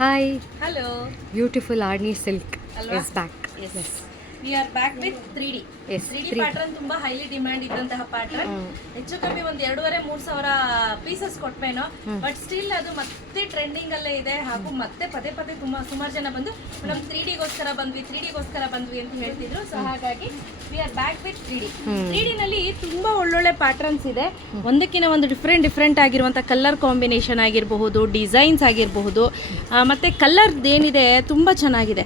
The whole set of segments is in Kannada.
Hi, Hello. beautiful Arni silk Alva? is back. Yes. We are back with 3D. Yes, 3D 3D. Pattern ತುಂಬಾ ಹೈಲಿ ಡಿಮ್ಯಾಂಡ್ ಇದ್ದಂತಹ ಪ್ಯಾಟರ್ನ್. ಹೆಚ್ಚು ಕಮ್ಮಿ ಒಂದು 2,500-3,000 ಪೀಸಸ್ ಕೊಟ್ಮೇನೋ, ಬಟ್ ಸ್ಟಿಲ್ ಅದು ಮತ್ತೆ ಟ್ರೆಂಡಿಂಗ್ ಅಲ್ಲೇ ಇದೆ. ಹಾಗೂ ಮತ್ತೆ ಪದೇ ಪದೇ ಸುಮಾರು ಜನ ಬಂದು ಮೇಡಮ್ 3Dಗೋಸ್ಕರ ಬಂದ್ವಿ ಅಂತ ಹೇಳ್ತಿದ್ರು. ಸೊ ಹಾಗಾಗಿ we are back with 3D. 3D ನಲ್ಲಿ ತುಂಬಾ ಒಳ್ಳೊಳ್ಳೆ ಪ್ಯಾಟರ್ನ್ಸ್ ಇದೆ. ಒಂದಕ್ಕಿಂತ ಒಂದು ಡಿಫ್ರೆಂಟ್ ಆಗಿರುವಂಥ ಕಲರ್ ಕಾಂಬಿನೇಷನ್ ಆಗಿರಬಹುದು, ಡಿಸೈನ್ಸ್ ಆಗಿರಬಹುದು, ಮತ್ತೆ ಕಲರ್ ಏನಿದೆ ತುಂಬಾ ಚೆನ್ನಾಗಿದೆ.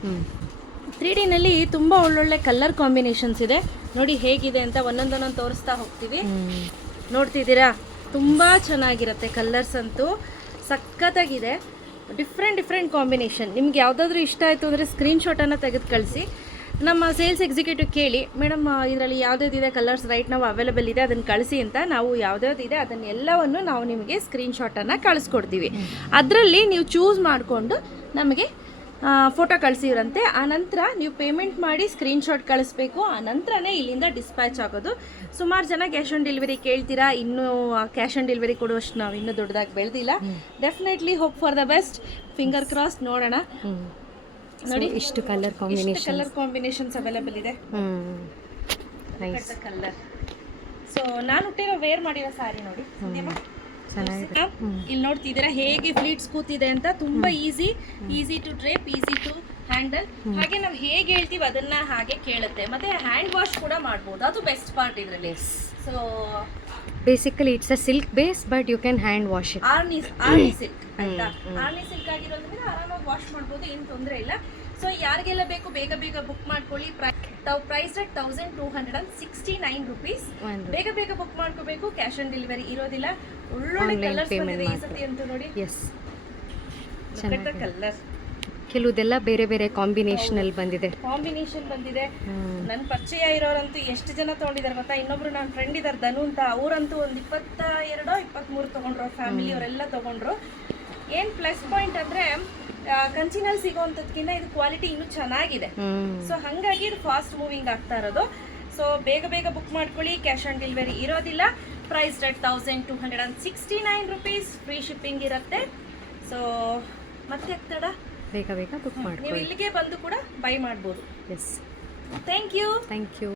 3Dನಲ್ಲಿ ತುಂಬ ಒಳ್ಳೊಳ್ಳೆ ಕಲರ್ ಕಾಂಬಿನೇಷನ್ಸ್ ಇದೆ. ನೋಡಿ ಹೇಗಿದೆ ಅಂತ ಒಂದೊಂದೊಂದು ತೋರಿಸ್ತಾ ಹೋಗ್ತೀವಿ. ನೋಡ್ತಿದ್ದೀರಾ, ತುಂಬ ಚೆನ್ನಾಗಿರುತ್ತೆ. ಕಲರ್ಸ್ ಅಂತೂ ಸಖತ್ತಾಗಿದೆ. Different combination. ನಿಮ್ಗೆ ಯಾವುದಾದ್ರೂ ಇಷ್ಟ ಆಯಿತು ಅಂದರೆ ಸ್ಕ್ರೀನ್ಶಾಟನ್ನು ತೆಗೆದು ಕಳಿಸಿ. ನಮ್ಮ ಸೇಲ್ಸ್ ಎಕ್ಸಿಕ್ಯೂಟಿವ್ ಕೇಳಿ, ಮೇಡಮ್ ಇದರಲ್ಲಿ ಯಾವುದ್ಯಾವ್ದಿದೆ ಕಲರ್ಸ್ ರೈಟ್ ನಾವು ಅವೈಲೇಬಲ್ ಇದೆ ಅದನ್ನು ಕಳಿಸಿ ಅಂತ. ನಾವು ಯಾವುದ್ಯಾವ್ದಿದೆ ಅದನ್ನೆಲ್ಲವನ್ನು ನಾವು ನಿಮಗೆ ಸ್ಕ್ರೀನ್ಶಾಟನ್ನು ಕಳಿಸ್ಕೊಡ್ತೀವಿ. ಅದರಲ್ಲಿ ನೀವು ಚೂಸ್ ಮಾಡಿಕೊಂಡು ನಮಗೆ ಫೋಟೋ ಕಳಿಸಿರಂತೆ. ಆನಂತರ ನೀವು ಪೇಮೆಂಟ್ ಮಾಡಿ ಸ್ಕ್ರೀನ್ಶಾಟ್ ಕಳಿಸ್ಬೇಕು. ಆನಂತರನೇ ಇಲ್ಲಿಂದ ಡಿಸ್ಪ್ಯಾಚ್ ಆಗೋದು. ಸುಮಾರು ಜನ ಕ್ಯಾಶ್ ಆನ್ ಡೆಲಿವರಿ ಕೇಳ್ತೀರಾ. ಇನ್ನೂ ಕ್ಯಾಶ್ ಆನ್ ಡೆಲಿವರಿ ಕೊಡುವಷ್ಟು ನಾವು ಇನ್ನೂ ದೊಡ್ಡದಾಗಿ ಬೆಳೆದಿಲ್ಲ. Definitely hope for the best. Finger cross. ನೋಡೋಣ. ನೋಡಿ ಇಷ್ಟು ಕಲರ್ ಕಾಂಬಿನೇಷನ್ಸ್ ಅವೈಲೇಬಲ್ ಇದೆ. ಕಲರ್. ಸೊ ನಾನು ಹುಟ್ಟಿರೋ ವೇರ್ ಮಾಡಿರೋ ಸಾರಿ ನೋಡಿ. ಇಲ್ಲಿ ನೋಡ್ತಿದ್ದೀರಾ ಹೇಗೆ ಫ್ಲೀಟ್ಸ್ ಕೂತಿದೆ ಅಂತ. ತುಂಬಾ easy to drape, easy to handle. ಹಾಗೆ ನಾವು ಹೇಗೆ ಹೇಳ್ತೀವಿ ಅದನ್ನ ಹಾಗೆ ಕೇಳುತ್ತೆ. ಮತ್ತೆ ಹ್ಯಾಂಡ್ ವಾಶ್ ಕೂಡ ಮಾಡ್ಬೋದು. ಅದು ಬೆಸ್ಟ್ ಪಾರ್ಟ್ ಇದರಲ್ಲಿ. So basically it's a silk base but you can hand wash it. Arni silk ಆಯ್ತಾ. ಆರ್ನಿ ಸಿಲ್ಕ್ ಆಗಿರೋದ್ರಿಂದ ಆರಾಮಾಗಿ ವಾಶ್ ಮಾಡ್ಬೋದು, ಏನು ತೊಂದರೆ ಇಲ್ಲ. ಸೊ ಯಾರಿಗೆಲ್ಲ ಬೇಕು ಬೇಗ ಬುಕ್ ಮಾಡ್ಕೊಳ್ಳಿ. Price at 1,269 rupees. ಬೇಗ ಬುಕ್ ಮಾಡ್ಕೋಬೇಕು. ಕ್ಯಾಶ್ ಆನ್ ಡೆಲಿವರಿ ಇರೋದಿಲ್ಲ. ಒಳ್ಳೊಳ್ಳೆ ಕಲರ್ಸ್ ಬಂದಿದೆ ಈ ಸತಿ ಅಂತೂ ನೋಡಿ. ಕಲರ್ ಕೆಲವುದೆಲ್ಲ ಬೇರೆ ಕಾಂಬಿನೇಷನ್ ಬಂದಿದೆ. ನನ್ನ ಪರಿಚಯ ಇರೋರಂತೂ ಎಷ್ಟು ಜನ ತೊಗೊಂಡಿದ್ದಾರೆ ಗೊತ್ತಾ. ಇನ್ನೊಬ್ರು ನನ್ನ ಫ್ರೆಂಡ್ ಇದ್ದಾರೆ ಧನು ಅಂತ. ಅವರಂತೂ ಒಂದು 22-23 ತೊಗೊಂಡ್ರು. ಫ್ಯಾಮಿಲಿ ಅವರೆಲ್ಲ ತೊಗೊಂಡ್ರು. ಏನು ಪ್ಲಸ್ ಪಾಯಿಂಟ್ ಅಂದರೆ ಕಂಚಿನಲ್ಲಿ ಸಿಗೋವಂಥದ್ಕಿಂತ ಇದು ಕ್ವಾಲಿಟಿ ಇನ್ನೂ ಚೆನ್ನಾಗಿದೆ. ಸೊ ಹಾಗಾಗಿ ಇದು ಫಾಸ್ಟ್ ಮೂವಿಂಗ್ ಆಗ್ತಾ ಇರೋದು. ಸೊ ಬೇಗ ಬುಕ್ ಮಾಡ್ಕೊಳ್ಳಿ. ಕ್ಯಾಶ್ ಆನ್ ಡೆಲಿವರಿ ಇರೋದಿಲ್ಲ. Price at 1,269 rupees. Free shipping ಇರುತ್ತೆ. ಸೊ ಮತ್ತೆ ತಡ ಬೇಗ ಬುಕ್ ಮಾಡ್ಕೊಳ್ಳಿ. ನೀವು ಇಲ್ಲಿಗೆ ಬಂದು ಕೂಡ ಬೈ ಮಾಡ್ಬೋದು. Yes, thank you.